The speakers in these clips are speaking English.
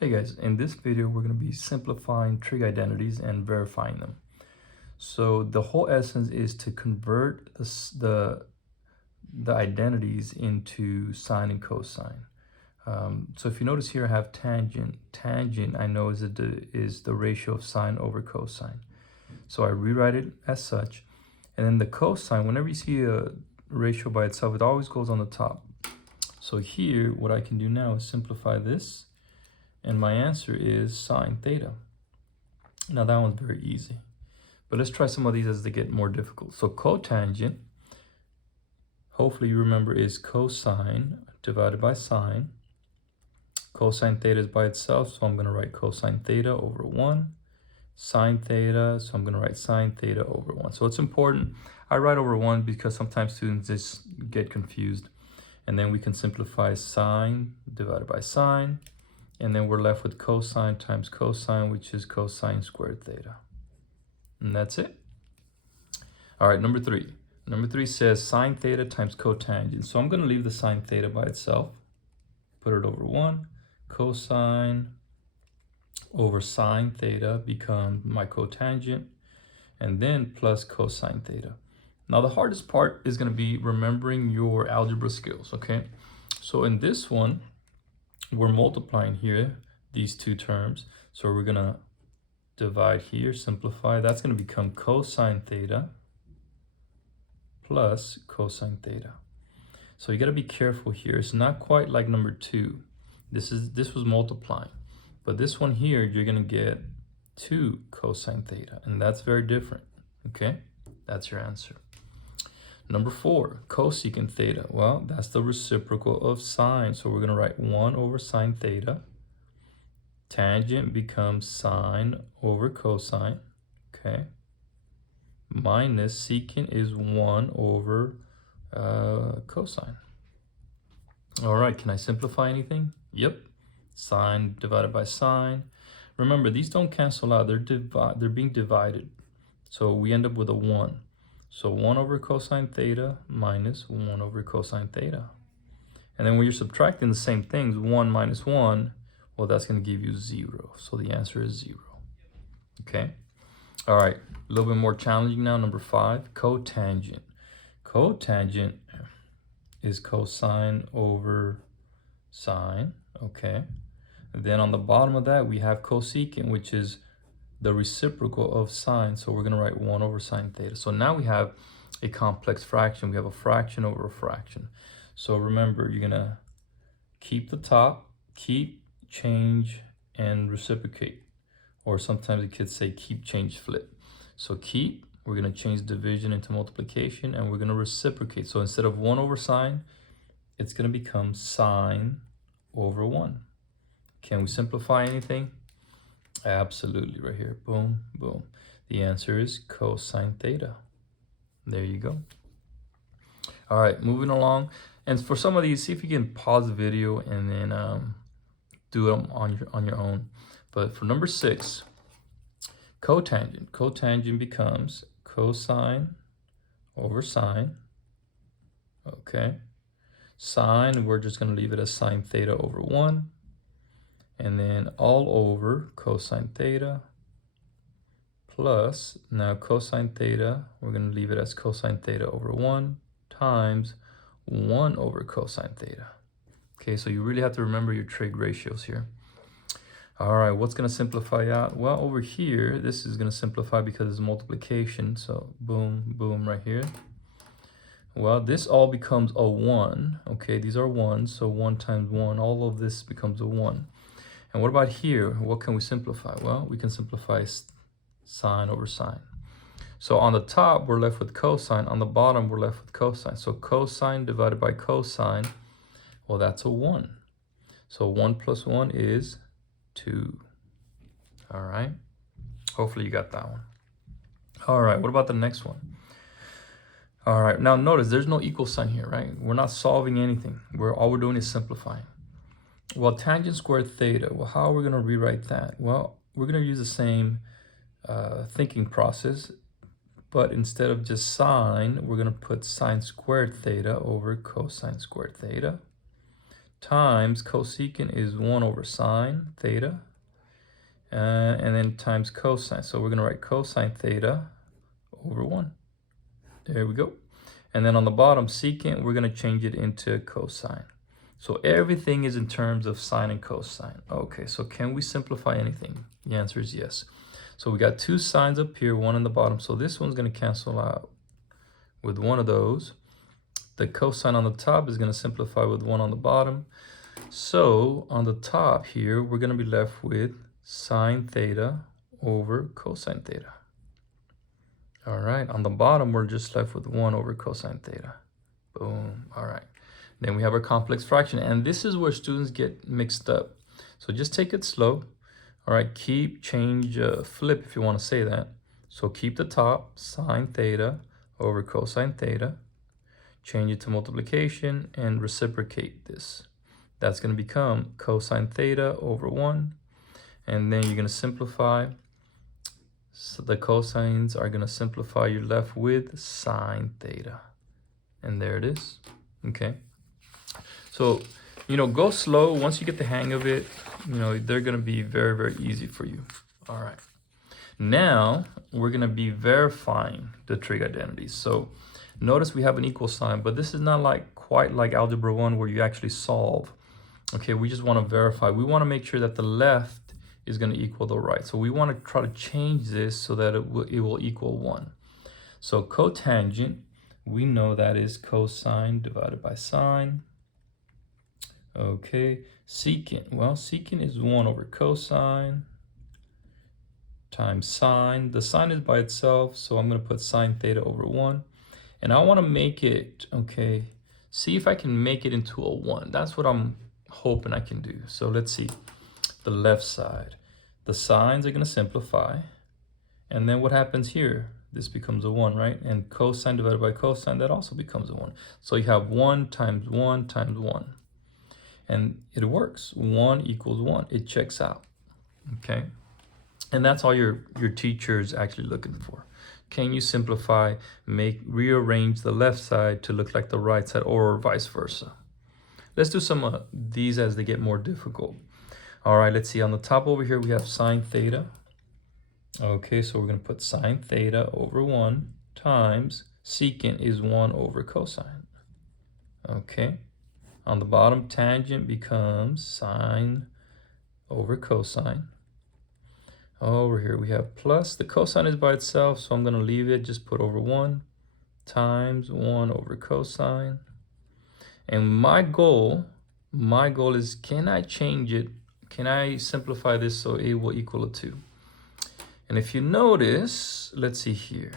Hey guys, in this video we're going to be simplifying trig identities and verifying them. So the whole essence is to convert the identities into sine and cosine. So if you notice here I have tangent. Tangent I know is the ratio of sine over cosine. So I rewrite it as such. And then the cosine, whenever you see a ratio by itself, it always goes on the top. So here what I can do now is simplify this. And my answer is sine theta. Now that one's very easy. But let's try some of these as they get more difficult. So cotangent, hopefully you remember, is cosine divided by sine. Cosine theta is by itself, so I'm going to write cosine theta over 1. Sine theta, so I'm going to write sine theta over 1. So it's important. I write over 1 because sometimes students just get confused. And then we can simplify sine divided by sine. And then we're left with cosine times cosine, which is cosine squared theta. And that's it. All right, number 3. Number 3 says sine theta times cotangent. So I'm going to leave the sine theta by itself. Put it over 1. Cosine over sine theta becomes my cotangent. And then plus cosine theta. Now the hardest part is going to be remembering your algebra skills, okay? So in this one, we're multiplying here these two terms, so we're gonna divide here, simplify. That's gonna become cosine theta plus cosine theta. So you gotta be careful here. It's not quite like number 2. This was multiplying, but this one here you're gonna get 2 cosine theta, and that's very different. Okay, that's your answer. Number 4, cosecant theta. Well, that's the reciprocal of sine. So we're going to write 1 over sine theta. Tangent becomes sine over cosine. Okay. Minus secant is 1 over cosine. All right, can I simplify anything? Yep. Sine divided by sine. Remember, these don't cancel out. They're being divided. So we end up with a 1. So 1 over cosine theta minus 1 over cosine theta. And then when you're subtracting the same things, 1 minus 1, well, that's going to give you 0. So the answer is 0. Okay. All right. A little bit more challenging now. Number 5, cotangent. Cotangent is cosine over sine. Okay. And then on the bottom of that, we have cosecant, which is the reciprocal of sine. So we're going to write 1 over sine theta. So now we have a complex fraction. We have a fraction over a fraction. So remember, you're going to keep the top, keep, change, and reciprocate. Or sometimes the kids say keep, change, flip. So keep, we're going to change division into multiplication, and we're going to reciprocate. So instead of 1 over sine, it's going to become sine over 1. Can we simplify anything? Absolutely, right here. Boom, boom. The answer is cosine theta. There you go. All right, moving along. And for some of these, see if you can pause the video and then do them on your own. But for number 6, cotangent. Cotangent becomes cosine over sine. Okay. Sine, we're just going to leave it as sine theta over 1. And then all over cosine theta plus, now cosine theta, we're going to leave it as cosine theta over 1 times 1 over cosine theta. Okay, so you really have to remember your trig ratios here. All right, what's going to simplify out? Well, over here, this is going to simplify because it's multiplication. So boom, boom, right here. Well, this all becomes a 1. Okay, these are 1s, so 1 times 1, all of this becomes a 1. And what about here? What can we simplify? Well, we can simplify sine over sine. So on the top, we're left with cosine. On the bottom, we're left with cosine. So cosine divided by cosine, well, that's a 1. So 1 plus 1 is 2. All right. Hopefully you got that one. All right, what about the next one? All right, now notice there's no equal sign here, right? We're not solving anything. All we're doing is simplifying. Well, tangent squared theta, well, how are we going to rewrite that? Well, we're going to use the same thinking process, but instead of just sine, we're going to put sine squared theta over cosine squared theta times cosecant is 1 over sine theta, and then times cosine. So we're going to write cosine theta over 1. There we go. And then on the bottom, secant, we're going to change it into cosine. So everything is in terms of sine and cosine. Okay, so can we simplify anything? The answer is yes. So we got 2 sines up here, 1 in the bottom. So this one's going to cancel out with one of those. The cosine on the top is going to simplify with 1 on the bottom. So on the top here, we're going to be left with sine theta over cosine theta. All right, on the bottom, we're just left with 1 over cosine theta. Boom. All right. Then we have our complex fraction, and this is where students get mixed up. So just take it slow. All right, flip if you want to say that. So keep the top, sine theta over cosine theta. Change it to multiplication and reciprocate this. That's going to become cosine theta over 1. And then you're going to simplify. So the cosines are going to simplify. You're left with sine theta. And there it is. Okay. So, go slow. Once you get the hang of it, they're going to be very, very easy for you. All right. Now, we're going to be verifying the trig identities. So, notice we have an equal sign, but this is not quite like Algebra 1 where you actually solve. Okay, we just want to verify. We want to make sure that the left is going to equal the right. So we want to try to change this so that it will equal 1. So cotangent, we know that is cosine divided by sine. Okay, secant. Well, secant is 1 over cosine times sine. The sine is by itself, so I'm going to put sine theta over 1. And I want to make it, okay, see if I can make it into a 1. That's what I'm hoping I can do. So let's see. The left side. The sines are going to simplify. And then what happens here? This becomes a 1, right? And cosine divided by cosine, that also becomes a 1. So you have 1 times 1 times 1. And it works. 1 equals 1. It checks out. Okay? And that's all your teacher is actually looking for. Can you simplify, rearrange the left side to look like the right side, or vice versa? Let's do some of these as they get more difficult. All right, let's see. On the top over here, we have sine theta. Okay, so we're going to put sine theta over 1 times secant is 1 over cosine. Okay. On the bottom, tangent becomes sine over cosine. Over here, we have plus. The cosine is by itself, so I'm going to leave it. Just put over 1 times 1 over cosine. And my goal is, can I change it? Can I simplify this so a will equal a 2? And if you notice, let's see here.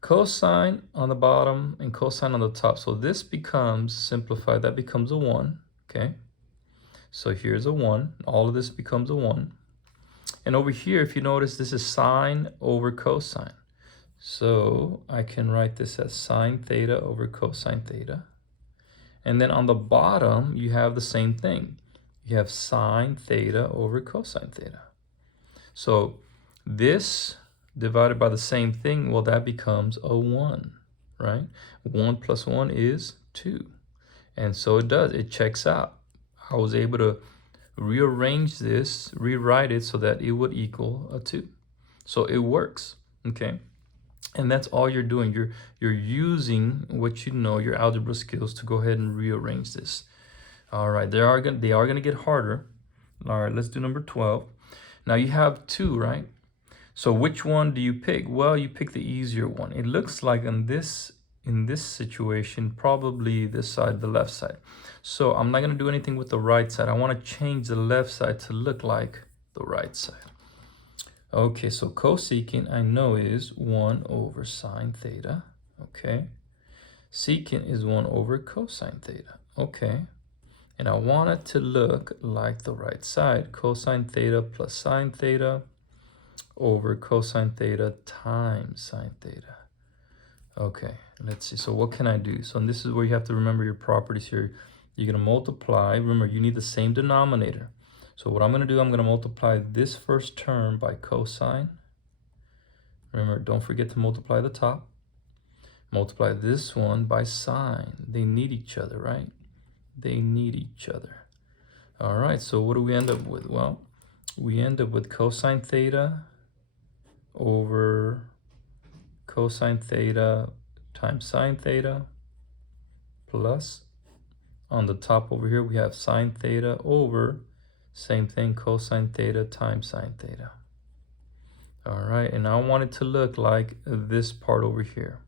Cosine on the bottom and cosine on the top. So this becomes simplified. That becomes a 1. Okay. So here's a 1. All of this becomes a 1. And over here, if you notice, this is sine over cosine. So I can write this as sine theta over cosine theta. And then on the bottom, you have the same thing. You have sine theta over cosine theta. So this divided by the same thing, well, that becomes a 1, right? 1 plus 1 is 2. And so it does. It checks out. I was able to rearrange this, rewrite it so that it would equal a 2. So it works, okay? And that's all you're doing. You're using what you know, your algebra skills, to go ahead and rearrange this. All right, they are gonna get harder. All right, let's do number 12. Now you have 2, right? So which one do you pick? Well, you pick the easier one. It looks like in this situation, probably this side, the left side. So I'm not gonna do anything with the right side. I wanna change the left side to look like the right side. Okay, so cosecant I know is 1 over sine theta, okay? Secant is 1 over cosine theta, okay? And I want it to look like the right side. Cosine theta plus sine theta over cosine theta times sine theta. Okay, let's see. So what can I do? So this is where you have to remember your properties here. You're going to multiply. Remember, you need the same denominator. So what I'm going to do, I'm going to multiply this first term by cosine. Remember, don't forget to multiply the top. Multiply this one by sine. They need each other, right? They need each other. All right, so what do we end up with? Well, we end up with cosine theta over cosine theta times sine theta, plus on the top over here we have sine theta over, same thing, cosine theta times sine theta. All right, and I want it to look like this part over here,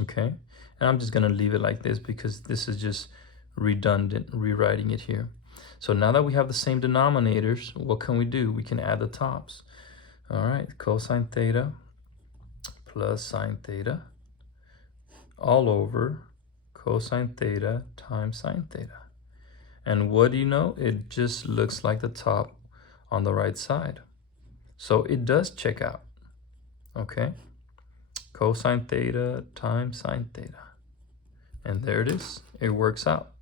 okay? And I'm just gonna leave it like this because this is just redundant, rewriting it here. So now that we have the same denominators, what can we do? We can add the tops. All right, cosine theta plus sine theta all over cosine theta times sine theta. And what do you know? It just looks like the top on the right side. So it does check out, okay? Cosine theta times sine theta. And there it is, it works out,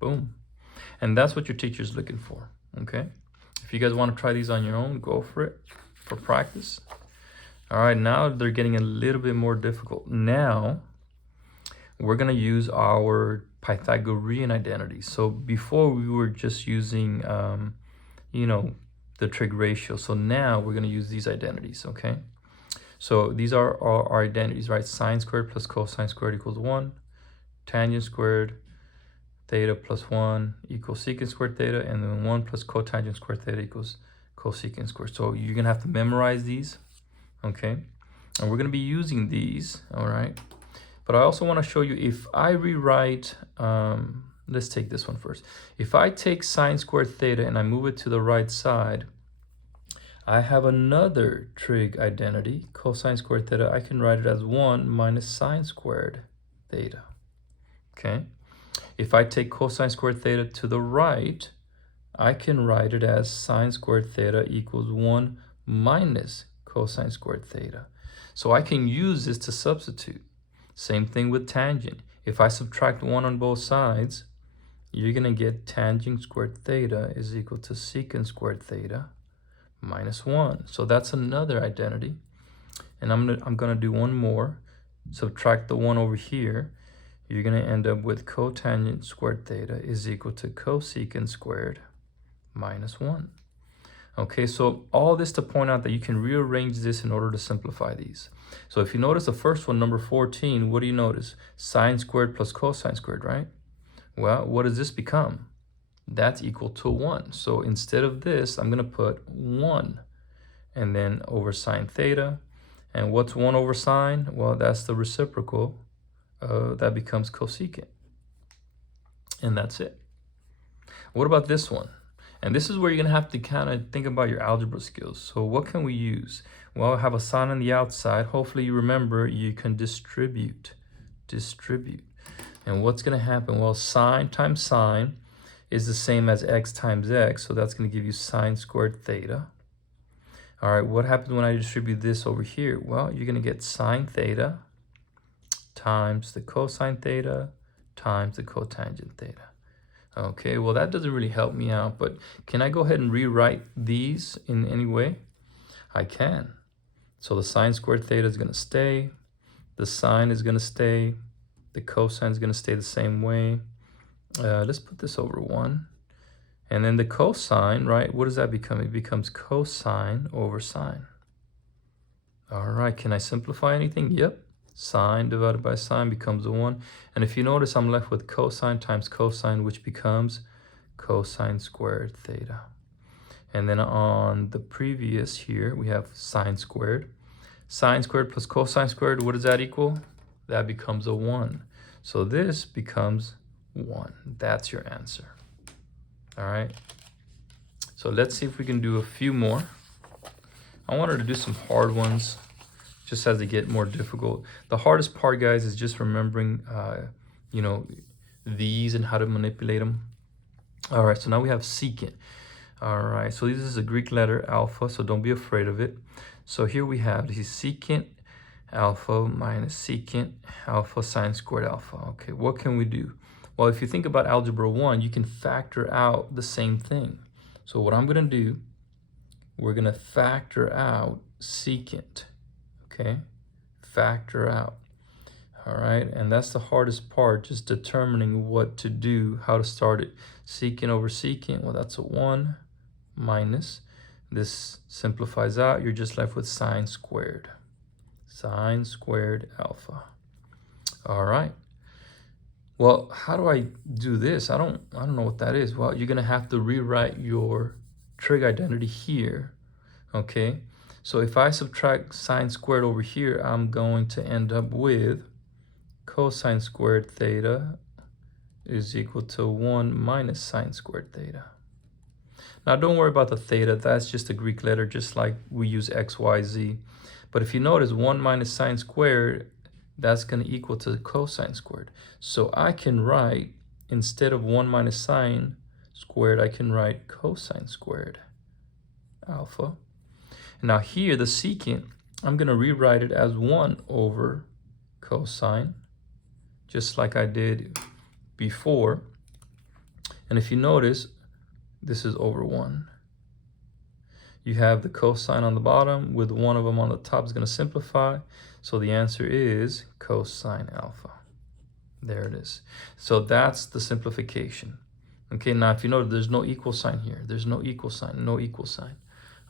boom. And that's what your teacher's looking for, okay? If you guys want to try these on your own, go for it, for practice. All right, now they're getting a little bit more difficult. Now, we're gonna use our Pythagorean identities. So before we were just using, you know, the trig ratio. So now we're gonna use these identities, okay? So these are our identities, right? Sine squared plus cosine squared equals 1. Tangent squared theta plus 1 equals secant squared theta, and then 1 plus cotangent squared theta equals cosecant squared. So you're gonna have to memorize these, okay? And we're gonna be using these, all right? But I also wanna show you, if I rewrite, let's take this one first. If I take sine squared theta and I move it to the right side, I have another trig identity, cosine squared theta. I can write it as 1 minus sine squared theta, okay? If I take cosine squared theta to the right, I can write it as sine squared theta equals 1 minus cosine squared theta. So I can use this to substitute. Same thing with tangent. If I subtract 1 on both sides, you're gonna get tangent squared theta is equal to secant squared theta minus 1. So that's another identity. And I'm gonna do one more. Subtract the 1 over here. You're gonna end up with cotangent squared theta is equal to cosecant squared minus 1. Okay, so all this to point out that you can rearrange this in order to simplify these. So if you notice the first one, number 14, what do you notice? Sine squared plus cosine squared, right? Well, what does this become? That's equal to 1. So instead of this, I'm gonna put 1 and then over sine theta. And what's 1 over sine? Well, that's the reciprocal. That becomes cosecant. And that's it. What about this one? And this is where you're gonna have to kind of think about your algebra skills. So what can we use? Well, I have a sign on the outside. Hopefully you remember you can distribute. And what's gonna happen? Well, sine times sine is the same as x times x. So that's gonna give you sine squared theta. All right, what happens when I distribute this over here? Well, you're gonna get sine theta times the cosine theta times the cotangent theta. Okay, well that doesn't really help me out, but can I go ahead and rewrite these in any way? I can. So the sine squared theta is gonna stay, the sine is gonna stay, the cosine is gonna stay the same way. Let's put this over 1. And then the cosine, right, what does that become? It becomes cosine over sine. All right, can I simplify anything? Yep. Sine divided by sine becomes a 1. And if you notice, I'm left with cosine times cosine, which becomes cosine squared theta. And then on the previous here, we have sine squared. Sine squared plus cosine squared, what does that equal? That becomes a 1. So this becomes 1. That's your answer. All right. So let's see if we can do a few more. I wanted to do some hard ones, just as they get more difficult. The hardest part, guys, is just remembering, you know, these and how to manipulate them. All right, so now we have secant. All right, so this is a Greek letter alpha, so don't be afraid of it. So here we have this secant alpha minus secant alpha sine squared alpha. Okay, what can we do? Well, if you think about algebra 1, you can factor out the same thing. So what I'm gonna do, we're gonna factor out secant. Okay, factor out. All right, and that's the hardest part, just determining what to do, how to start it. Secant over secant, well, that's a 1 minus. This simplifies out, you're just left with sine squared. Sine squared alpha. All right. Well, how do I do this? I don't know what that is. Well, you're gonna have to rewrite your trig identity here. Okay. So if I subtract sine squared over here, I'm going to end up with cosine squared theta is equal to 1 minus sine squared theta. Now, don't worry about the theta. That's just a Greek letter, just like we use x, y, z. But if you notice, 1 minus sine squared, that's going to equal to cosine squared. So I can write, instead of 1 minus sine squared, I can write cosine squared alpha. Now here, the secant, I'm going to rewrite it as 1 over cosine, just like I did before. And if you notice, this is over 1. You have the cosine on the bottom with one of them on the top is going to simplify. So the answer is cosine alpha. There it is. So that's the simplification. Okay, now if you notice, there's no equal sign here. There's no equal sign, no equal sign.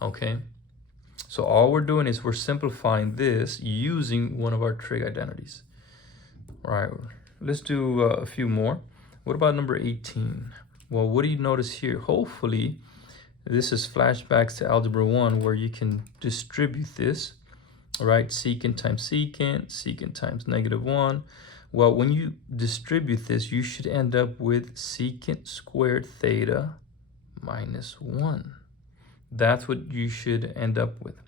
Okay, so all we're doing is we're simplifying this using one of our trig identities. All right, let's do a few more. What about number 18? Well, what do you notice here? Hopefully, this is flashbacks to Algebra 1 where you can distribute this, right? Secant times secant, secant times -1. Well, when you distribute this, you should end up with secant squared theta minus 1. That's what you should end up with.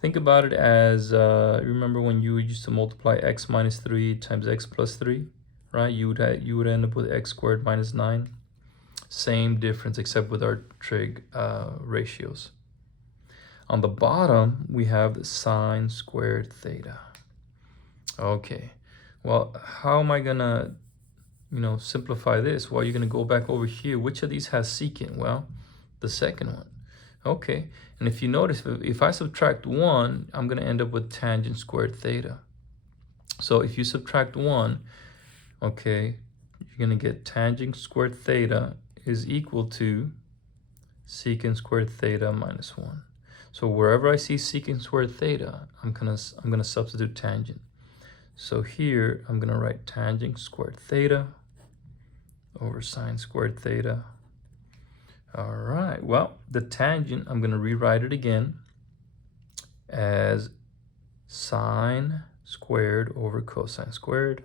Think about it as, remember when you used to multiply x minus 3 times x plus 3, right? You would end up with x squared minus 9. Same difference except with our trig ratios. On the bottom, we have the sine squared theta. Okay, well, how am I gonna, simplify this? Well, you're gonna go back over here. Which of these has secant? Well, the second one. Okay, and if you notice, if I subtract 1, I'm gonna end up with tangent squared theta. So if you subtract 1, okay, you're gonna get tangent squared theta is equal to secant squared theta minus 1. So wherever I see secant squared theta, I'm gonna substitute tangent. So here I'm gonna write tangent squared theta over sine squared theta. All right, well, the tangent, I'm gonna rewrite it again as sine squared over cosine squared.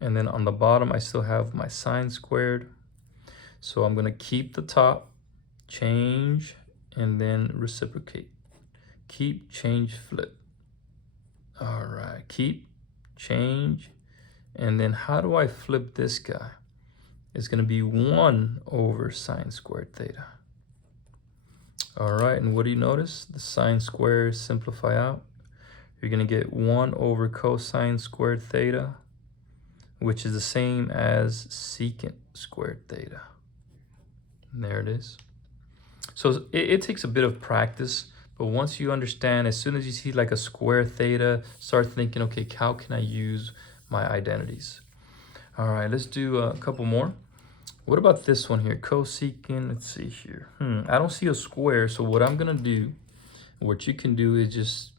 And then on the bottom, I still have my sine squared. So I'm gonna keep the top, change, and then reciprocate. Keep, change, flip. All right, keep, change, and then how do I flip this guy? It's gonna be 1 over sine squared theta. All right, and what do you notice? The sine squares simplify out. You're gonna get 1 over cosine squared theta, which is the same as secant squared theta. And there it is. So it takes a bit of practice, but once you understand, as soon as you see like a square theta, start thinking, okay, how can I use my identities? All right, let's do a couple more. What about this one here? Cosecant, let's see here. I don't see a square, so what I'm gonna do, what you can do is just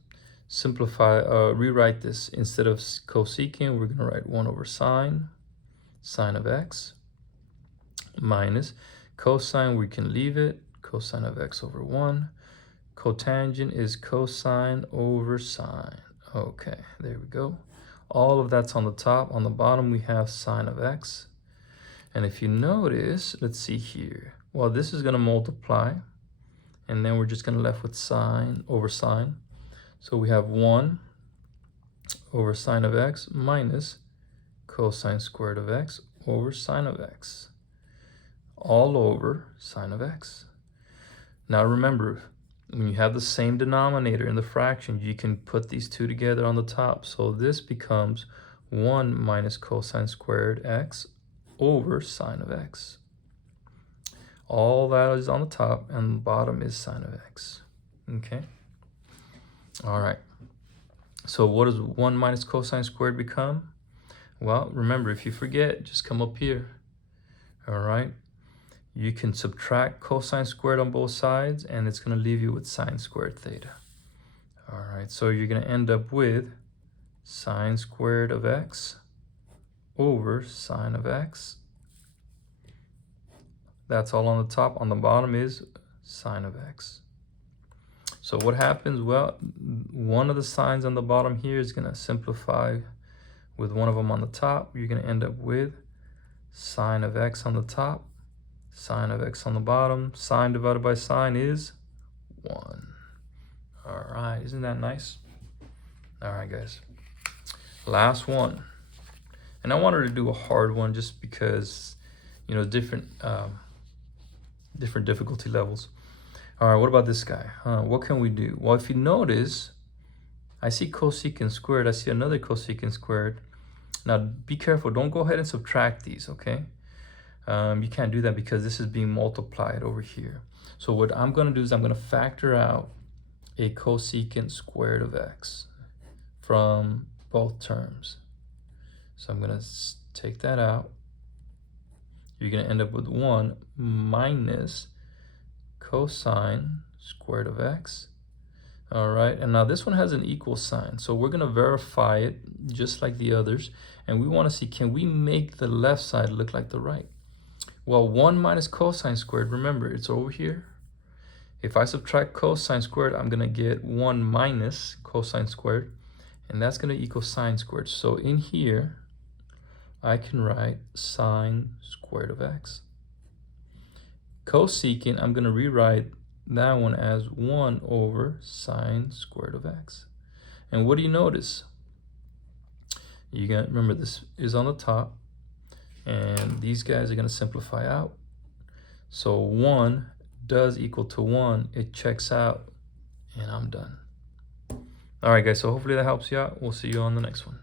simplify, rewrite this. Instead of cosecant, we're gonna write 1 over sine of x, minus cosine, we can leave it, cosine of x over 1. Cotangent is cosine over sine. Okay, there we go. All of that's on the top. On the bottom, we have sine of x. And if you notice, let's see here. Well, this is gonna multiply, and then we're just gonna left with sine over sine. So we have 1 over sine of x minus cosine squared of x over sine of x, all over sine of x. Now remember, when you have the same denominator in the fraction, you can put these two together on the top. So this becomes 1 minus cosine squared x over sine of x. All that is on the top, and the bottom is sine of x. Okay. All right. So what does 1 minus cosine squared become? Well, remember, if you forget, just come up here. All right. You can subtract cosine squared on both sides, and it's going to leave you with sine squared theta. All right. So you're going to end up with sine squared of x over sine of x. That's all on the top. On the bottom is sine of x. So what happens? Well, one of the signs on the bottom here is going to simplify with one of them on the top. You're going to end up with sine of x on the top, sine of x on the bottom. Sine divided by sine is 1. All right, isn't that nice? All right, guys. Last one. And I wanted to do a hard one just because, you know, different difficulty levels. All right, what about this guy? What can we do? Well, if you notice, I see cosecant squared. I see another cosecant squared. Now, be careful. Don't go ahead and subtract these, okay? You can't do that because this is being multiplied over here. So what I'm going to do is I'm going to factor out a cosecant squared of x from both terms. So I'm going to take that out. You're going to end up with 1 minus cosine squared of x. All right, and now this one has an equal sign, so we're going to verify it just like the others, and we want to see, can we make the left side look like the right? Well, 1 minus cosine squared, remember, it's over here. If I subtract cosine squared, I'm going to get 1 minus cosine squared, and that's going to equal sine squared. So in here, I can write sine squared of x. Cosecant, I'm going to rewrite that one as 1 over sine squared of x. And what do you notice? You got, remember, this is on the top, and these guys are going to simplify out. So 1 does equal to 1. It checks out, and I'm done. All right, guys, so hopefully that helps you out. We'll see you on the next one.